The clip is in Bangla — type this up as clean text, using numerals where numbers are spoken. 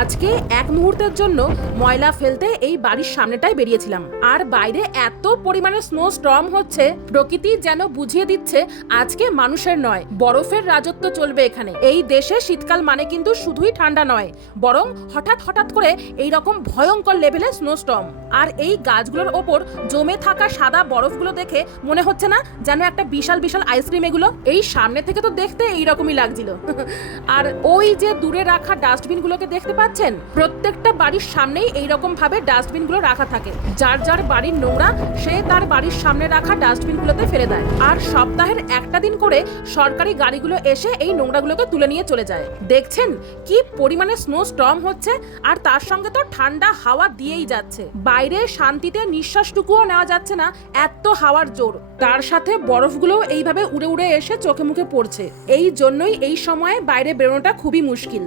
আজকে এক মুহূর্তের জন্য ময়লা ফেলতে এই বাড়ির সামনেটাই বেরিয়েছিলাম, আর বাইরে এত পরিমাণে স্নো স্টর্ম হচ্ছে, প্রকৃতি যেন বুঝিয়ে দিচ্ছে আজকে মানুষের নয়, বরফের রাজত্ব চলবে এখানে। এই দেশে শীতকাল মানে কিন্তু শুধুই ঠান্ডা নয়, বরং হঠাৎ হঠাৎ করে এই রকম ভয়ঙ্কর লেভেলে স্নো স্টর্ম। আর এই গাছগুলোর ওপর জমে থাকা সাদা বরফগুলো দেখে মনে হচ্ছে না যেন একটা বিশাল বিশাল আইসক্রিম এগুলো? এই সামনে থেকে তো দেখতে এইরকমই লাগছিল। আর ওই যে দূরে রাখা ডাস্টবিন গুলোকে দেখতে পাচ্ছেন, প্রত্যেকটা বাড়ির সামনেই এইরকম ভাবে ডাস্টবিন গুলো রাখা থাকে। যার যার বাড়ির নোংরা সে তার বাড়ির সামনে রাখা ডাস্টবিন গুলোতে ফেলে দেয়, আর সপ্তাহের একটা দিন করে সরকারি গাড়িগুলো এসে এই নোংরাগুলোকে তুলে নিয়ে চলে যায়। দেখছেন কি পরিমাণে স্নো স্টর্ম হচ্ছে, আর তার সঙ্গে তো ঠান্ডা হাওয়া দিয়েই যাচ্ছে। বাইরে শান্তিতে নিঃশ্বাসটুকুও নেওয়া যাচ্ছে না, এত হাওয়ার জোর। তার সাথে বরফগুলো এইভাবে উড়ে উড়ে এসে চোখে মুখে পড়ছে। এই জন্যই এই সময়ে বাইরে বেরোনোটা খুবই মুশকিল।